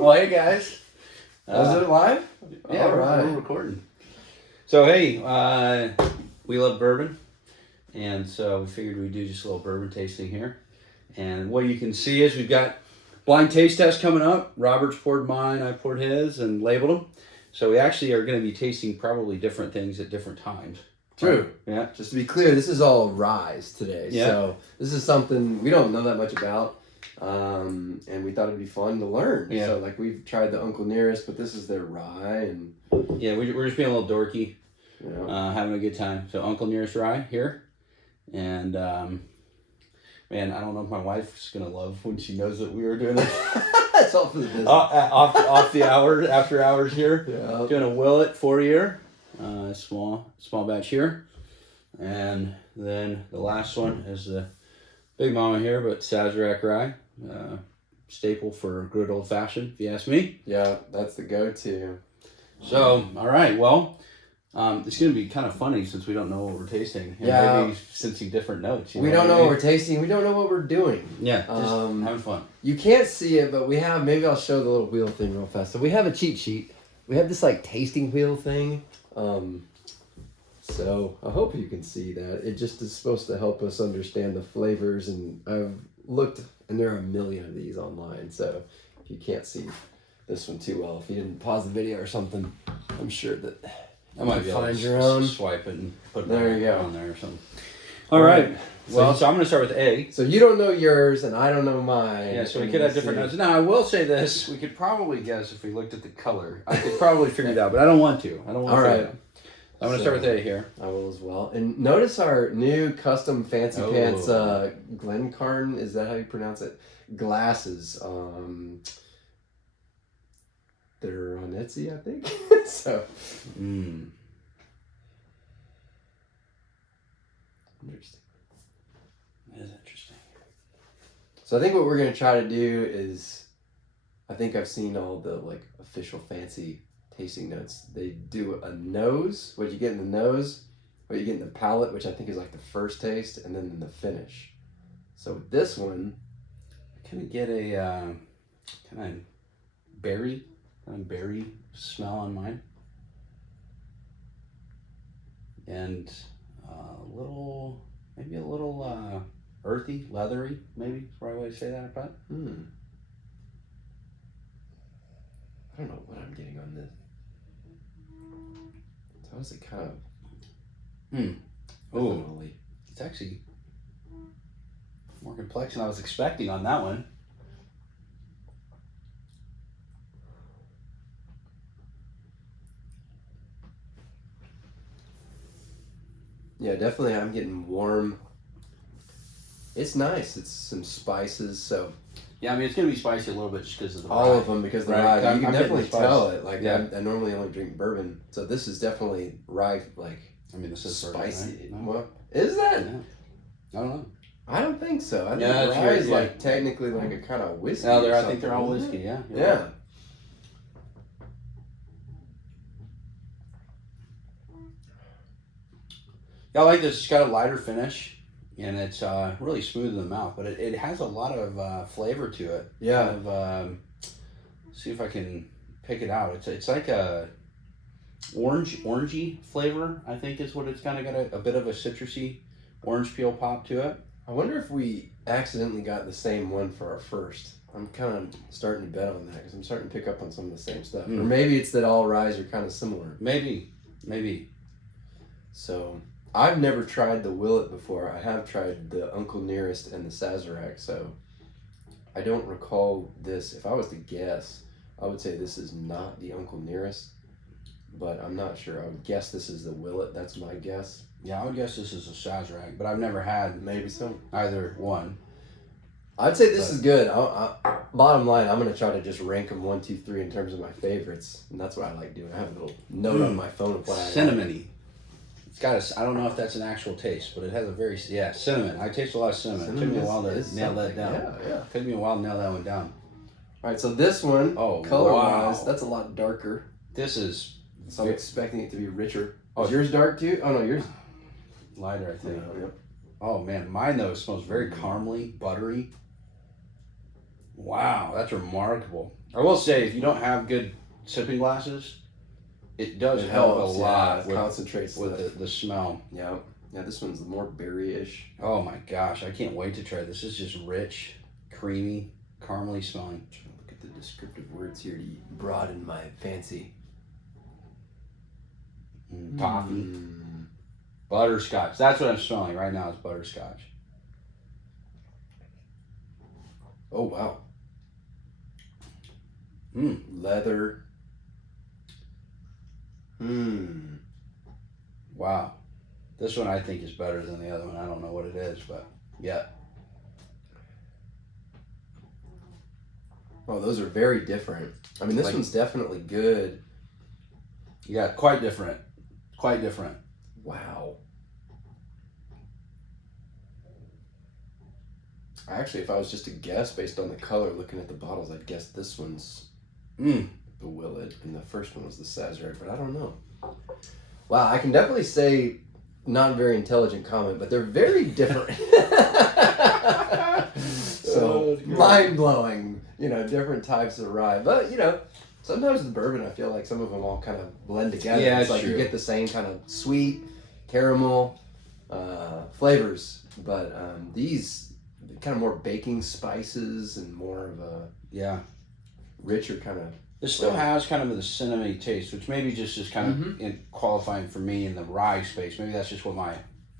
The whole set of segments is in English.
Well, hey guys. Is it live? Yeah, all right. we're recording. So hey, we love bourbon, and so we figured we'd do just a little bourbon tasting here. And what you can see is we've got blind taste test coming up. Robert's poured mine, I poured his, and labeled them. So we actually are going to be tasting probably different things at different times. True. Yeah. Just to be clear, this is all ryes today. Yeah. So this is something we don't know that much about. And we thought it'd be fun to learn. Yeah. So like we've tried the Uncle Nearest, but this is their rye, and Yeah, we're just being a little dorky, you know. having a good time. So Uncle Nearest Rye here, and man, I don't know if my wife's gonna love when she knows that we were doing this. It's all for the business. off the hours, after hours here. Yeah. Doing a Willet 4-year, small batch here, and then the last one is the big mama here, but Sazerac Rye, staple for good old fashioned, if you ask me. Yeah, that's the go-to. So, all right, well, it's going to be kind of funny since we don't know what we're tasting. And Yeah. maybe sensing different notes. We don't know what we're tasting. We don't know what we're doing. Yeah, just having fun. You can't see it, but we have, maybe I'll show the little wheel thing real fast. So we have a cheat sheet. We have this like tasting wheel thing. So I hope you can see that. It just is supposed to help us understand the flavors, and I've looked, and there are a million of these online. So if you can't see this one too well, if you didn't pause the video or something, I'm sure that I might be able find to your own. swipe it and put it There you go. on there or something. All right. Well, so I'm going to start with A. So you don't know yours, and I don't know mine. Yeah, so we and could have we'll different see. notes. Now, I will say this. We could probably guess if we looked at the color. I could probably figure it out, but I don't want to. I don't want to. All figure it right. out. I'm going to start with A here. I will as well. And notice our new custom fancy Oh. pants Glencairn, is that how you pronounce it? Glasses. They're on Etsy, I think. So interesting. That is interesting. So I think what we're gonna try to do is, I think I've seen all the like official fancy tasting notes. They do a nose, what you get in the nose, what you get in the palate, which I think is like the first taste, and then in the finish. So with this one, Can I get a berry smell on mine? And maybe a little earthy, leathery, maybe is the right way to say that, but I don't know what I'm getting on this. So is it kind of Oh, definitely. it's actually more complex than I was expecting on that one. Yeah, definitely I'm getting warm. It's nice. It's some spices, so Yeah, I mean, it's going to be spicy a little bit just because of the all rye. of them because the Right. rye. I'm You can getting definitely the spice. tell it. Like Yeah. I normally only drink bourbon, so this is definitely rye. Like I mean, this is spicy. bourbon, right? No. What is that? Yeah. I don't know. I don't think so. I think Yeah, that's rye weird, is yeah. like technically like a kind of whiskey. No, or I think they're all something, whiskey, isn't yeah. it? Yeah. Yeah, I like this. It's got a lighter finish, and it's really smooth in the mouth, but it has a lot of flavor to it. Yeah. Kind of, see if I can pick it out. It's like a orangey flavor, I think is what it's kind of got, a bit of a citrusy orange peel pop to it. I wonder if we accidentally got the same one for our first. I'm kind of starting to bet on that because I'm starting to pick up on some of the same stuff. Or maybe it's that all ryes are kind of similar. Maybe. So I've never tried the Willet before. I have tried the Uncle Nearest and the Sazerac, so I don't recall this. If I was to guess, I would say this is not the Uncle Nearest, but I'm not sure. I would guess this is the Willet. That's my guess. Yeah, I would guess this is a Sazerac, but I've never had Maybe so. either one. I'd say this is good. Bottom line, I'm going to try to just rank them 1, 2, 3 in terms of my favorites, and that's what I like doing. I have a little note on my phone of what I like. Cinnamony. It's got I don't know if that's an actual taste, but it has a very, cinnamon. I taste a lot of cinnamon. It took me a while to nail that down. Yeah. Took me a while to nail that one down. All right, so this one, Oh, color-wise, wow. that's a lot darker. This is So I'm expecting it to be richer. Oh, Is yours dark too? Oh no, yours. lighter, I think. Yep. Oh man, mine though smells very caramely, buttery. Wow, that's remarkable. I will say, if you don't have good sipping glasses, it does It help helps, a lot it with, concentrates with the smell. Yeah. Yeah, this one's more berry-ish. Oh my gosh, I can't wait to try this. This is just rich, creamy, caramely smelling. I'm trying to look at the descriptive words here to broaden my fancy. Toffee. Butterscotch. That's what I'm smelling right now is butterscotch. Oh, wow. Leather. Wow. This one I think is better than the other one. I don't know what it is, but yeah. Oh, those are very different. I mean, this one's definitely good. Yeah, quite different. Quite different. Wow. Actually, if I was just to guess based on the color, looking at the bottles, I'd guess this one's the Willet, and the first one was the Sazerac, but I don't know. Wow, I can definitely say not a very intelligent comment, but they're very different. So, mind-blowing, different types of rye. But, sometimes the bourbon, I feel like some of them all kind of blend together. Yeah, it's like true. You get the same kind of sweet, caramel flavors, but these kind of more baking spices and more of a richer kind of. This still has kind of the cinnamony taste, which maybe just is kind of qualifying for me in the rye space. Maybe that's just what my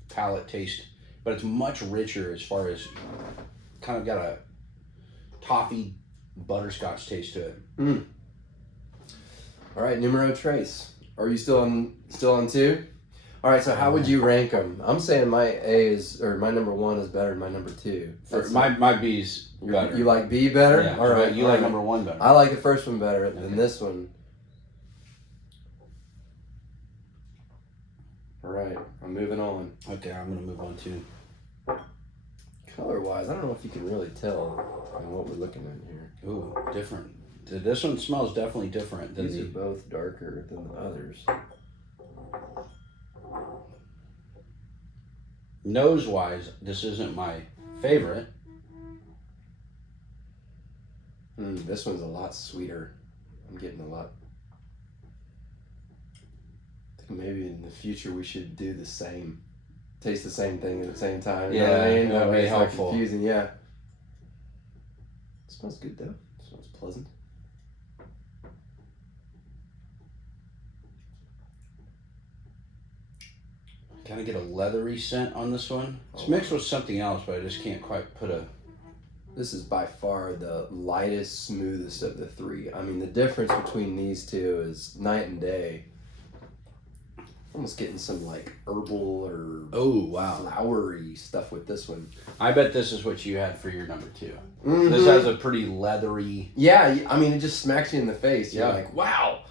palate tastes. But it's much richer as far as kind of got a toffee butterscotch taste to it. All right, numero tres. Are you still on two? All right, so how would you rank them? I'm saying my my number one is better than my number two. My B's better. You like B better? Yeah. All right. You like number one better. I like the first one better than this one. All right, I'm moving on. Okay, I'm gonna move on too. Color-wise, I don't know if you can really tell what we're looking at here. Ooh, different. This one smells definitely different than These are both darker than the others. Nose-wise, this isn't my favorite. This one's a lot sweeter. I'm getting a lot. I think maybe in the future we should do the same. Taste the same thing at the same time. You know what I mean? That would be it's helpful. Not confusing, yeah. It smells good though. It smells pleasant. Kind of get a leathery scent on this one. It's mixed with something else, but I just can't quite put a. This is by far the lightest, smoothest of the three. I mean, the difference between these two is night and day. Almost getting some like herbal or flowery stuff with this one. I bet this is what you had for your number two. This has a pretty leathery. Yeah, I mean, it just smacks you in the face. You're Yeah. like, wow.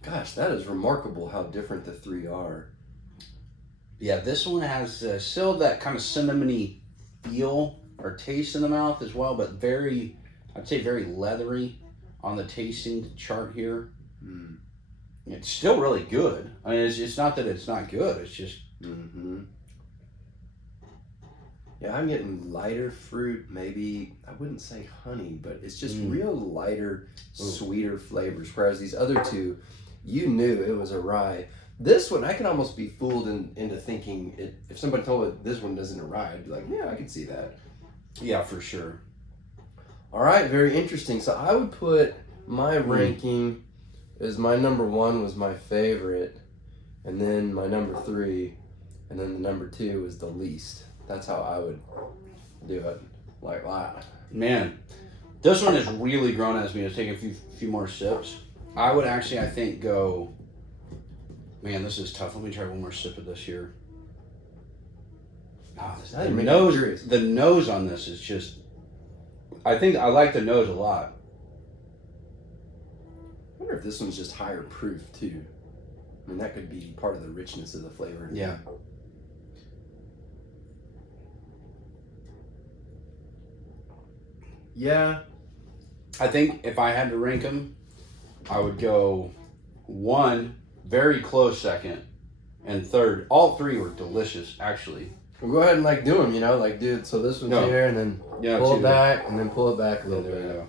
Gosh, that is remarkable how different the three are. Yeah, this one has still that kind of cinnamony feel or taste in the mouth as well, but I'd say very leathery on the tasting chart here. It's still really good. I mean, it's not that it's not good. It's just. Yeah, I'm getting lighter fruit. Maybe I wouldn't say honey, but it's just real lighter, sweeter flavors. Whereas these other two, you knew it was a rye. This one, I can almost be fooled into thinking it. If somebody told me this one isn't a rye, I'd be like, yeah, I can see that. Yeah, for sure. All right, very interesting. So I would put my ranking as my number one was my favorite, and then my number three, and then the number two was the least. That's how I would do it. Like that. Man, this one has really grown as me. It's taking a few more sips. I would actually, I think, go. Man, this is tough. Let me try one more sip of this here. The nose on this is just. I think I like the nose a lot. I wonder if this one's just higher proof too. I mean, that could be part of the richness of the flavor. Yeah. Yeah. I think if I had to rank them, I would go one, very close second, and third. All three were delicious, actually. We'll go ahead and like do them, you know, like do it. So this one's here, and then pull it back, and then pull it back a little bit. There we go.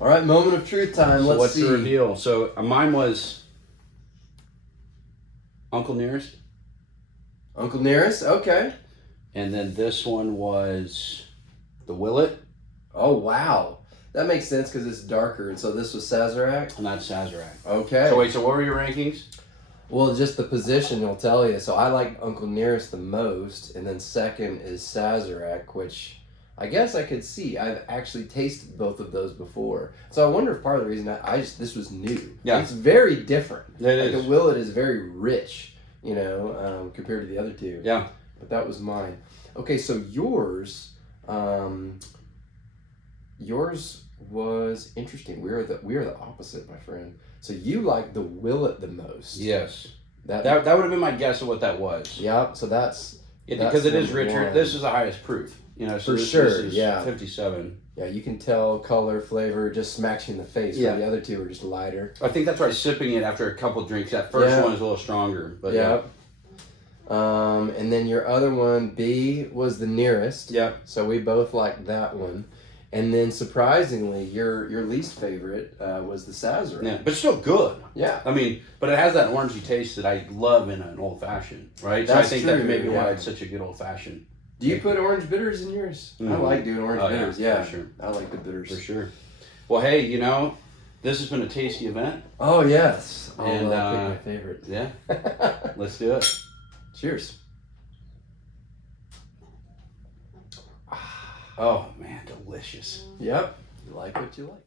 All right, moment of truth time. So Let's what's see. the reveal? So mine was Uncle Nearest. Uncle Nearest, okay. And then this one was the Willet. Oh, wow. That makes sense because it's darker. And so this was Sazerac? And that's Sazerac. Okay. So wait, so what were your rankings? Well, just the position will tell you. So I like Uncle Nearest the most, and then second is Sazerac, which I guess I could see. I've actually tasted both of those before. So I wonder if part of the reason this was new. Yeah. It's very different. It is. The Willet is very rich, you know, compared to the other two. Yeah. But that was mine. Okay, so yours was interesting. We are the opposite, my friend. So you like the Willet the most. Yes. That would have been my guess of what that was. Yeah, so that's because it is richer. one. This is the highest proof. You know, so For this is yeah. 57. Yeah, you can tell color, flavor, just smacks you in the face. Yeah. Where the other two are just lighter. I think that's why sipping it after a couple drinks. That first one is a little stronger. But yeah. And then your other one, B, was the Nearest. Yeah. So we both liked that one. And then surprisingly, your least favorite was the Sazerac. Yeah, but still good. Yeah. I mean, but it has that orangey taste that I love in an old fashioned, right? That's so I think true, that's maybe yeah. why it's such a good old fashioned. Do you put orange bitters in yours? I like doing orange bitters. Yeah, for sure. I like the bitters. For sure. Well, hey, you know, this has been a tasty event. Oh, yes. And I'll pick my favorite. Yeah. Let's do it. Cheers. Oh, man, delicious. Yep. You like what you like.